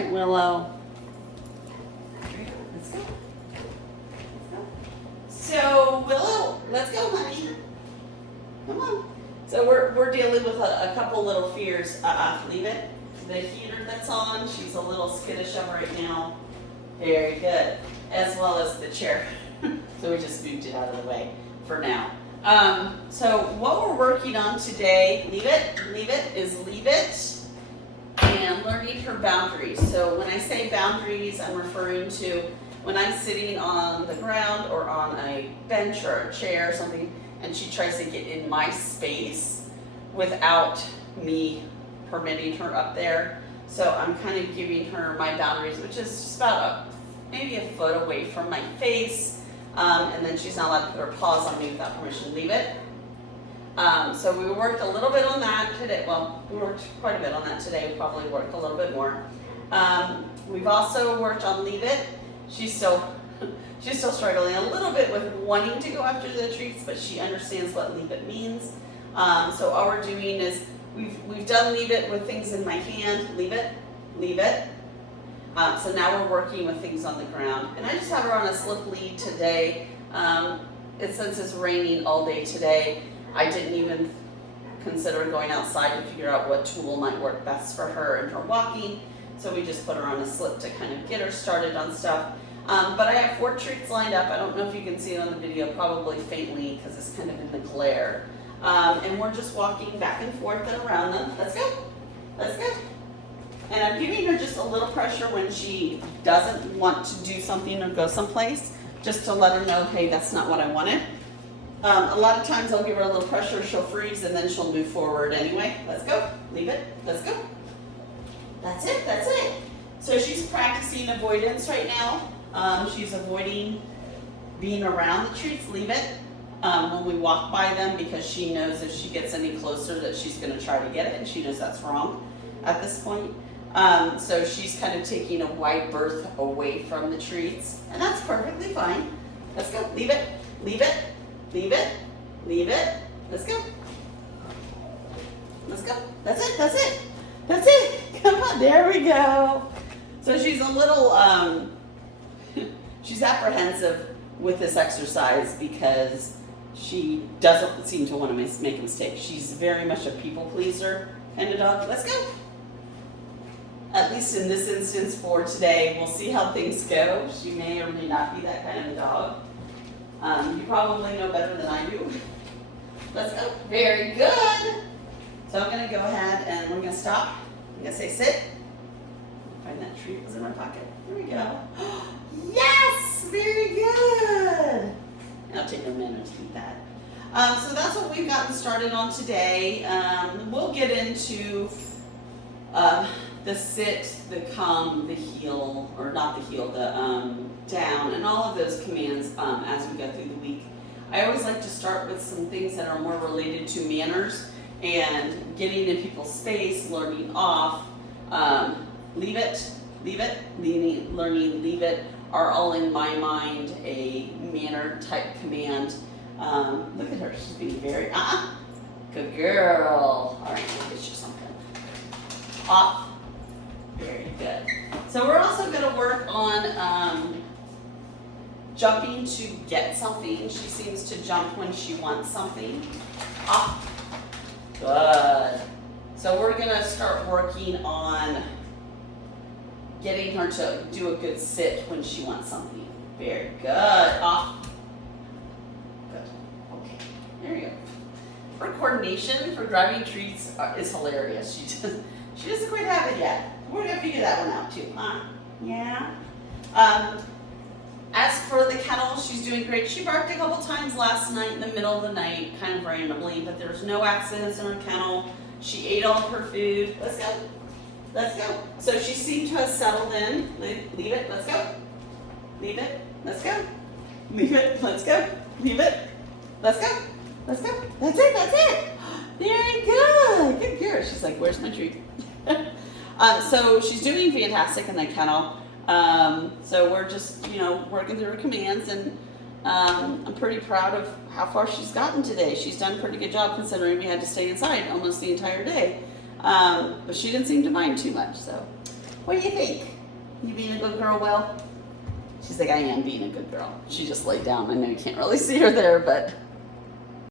right, Willow. Let's go. So, Willow, let's go, honey. Come on. So we're dealing with a couple little fears. Leave it. The heater that's on, she's a little skittish of right now. Very good. As well as the chair. So we just moved it out of the way for now. So what we're working on today, leave it, is leave it and learning her boundaries. So when I say boundaries, I'm referring to when I'm sitting on the ground or on a bench or a chair or something, and she tries to get in my space without me permitting her up there. So I'm kind of giving her my boundaries, which is just about maybe a foot away from my face. And then she's not allowed to put her paws on me without permission. Leave it. So we worked a little bit on that today. Well, we worked quite a bit on that today. We probably worked a little bit more. We've also worked on leave it. She's still struggling a little bit with wanting to go after the treats, but she understands what leave it means. So all we're doing is we've done leave it with things in my hand. Leave it. So now we're working with things on the ground. And I just have her on a slip lead today. Since it's raining all day today, I didn't even consider going outside to figure out what tool might work best for her and her walking. So we just put her on a slip to kind of get her started on stuff. But I have 4 treats lined up. I don't know if you can see it on the video, probably faintly because it's kind of in the glare. And we're just walking back and forth and around them. Let's go. And I'm giving her just a little pressure when she doesn't want to do something or go someplace, just to let her know, hey, that's not what I wanted. A lot of times I'll give her a little pressure, she'll freeze, and then she'll move forward anyway. Let's go. Leave it. Let's go. That's it. So she's practicing avoidance right now. She's avoiding being around the treats. Leave it. When we walk by them, because she knows if she gets any closer that she's going to try to get it, and she knows that's wrong at this point. So she's kind of taking a wide berth away from the treats, and that's perfectly fine. Let's go. Leave it. Let's go. That's it. Come on, there we go. So she's a little, she's apprehensive with this exercise because she doesn't seem to want to make a mistake. She's very much a people pleaser kind of dog. Let's go. At least in this instance for today, we'll see how things go. She may or may not be that kind of a dog. You probably know better than I do. Let's go. Very good. So I'm going to go ahead and we're going to stop. I'm going to say sit. Find that treat was in my pocket. Here we go. Yes! Very good. It'll take a minute to eat that. So that's what we've gotten started on today. We'll get into the sit, the come, the heel, or not the heel, the down, and all of those commands as we go through the week. I always like to start with some things that are more related to manners and getting in people's space, learning off, leave it, learning, leave it, are all in my mind a manner type command. Look at her, she's being very, good girl. All right, I'll get you something. Off. Very good. So we're also going to work on jumping to get something. She seems to jump when she wants something. Off. Good. So we're going to start working on getting her to do a good sit when she wants something. Very good. Off. Good. Okay. There you go. Her coordination for driving treats is hilarious. She doesn't quite have it yet. We're going to figure that one out too, huh? Yeah. As for the kennel, she's doing great. She barked a couple times last night in the middle of the night, kind of randomly, but there's no accidents in her kennel. She ate all of her food. Let's go. So she seemed to have settled in. Leave it. Let's go. Leave it. Let's go. Leave it. Let's go. Leave it. Let's go. That's it. Very good. Good girl. She's like, where's my treat? So she's doing fantastic in the kennel. So we're just, working through her commands, and I'm pretty proud of how far she's gotten today. She's done a pretty good job considering we had to stay inside almost the entire day. But she didn't seem to mind too much. So What do you think? You being a good girl, Will? She's like, I am being a good girl. She just laid down. I know you can't really see her there, but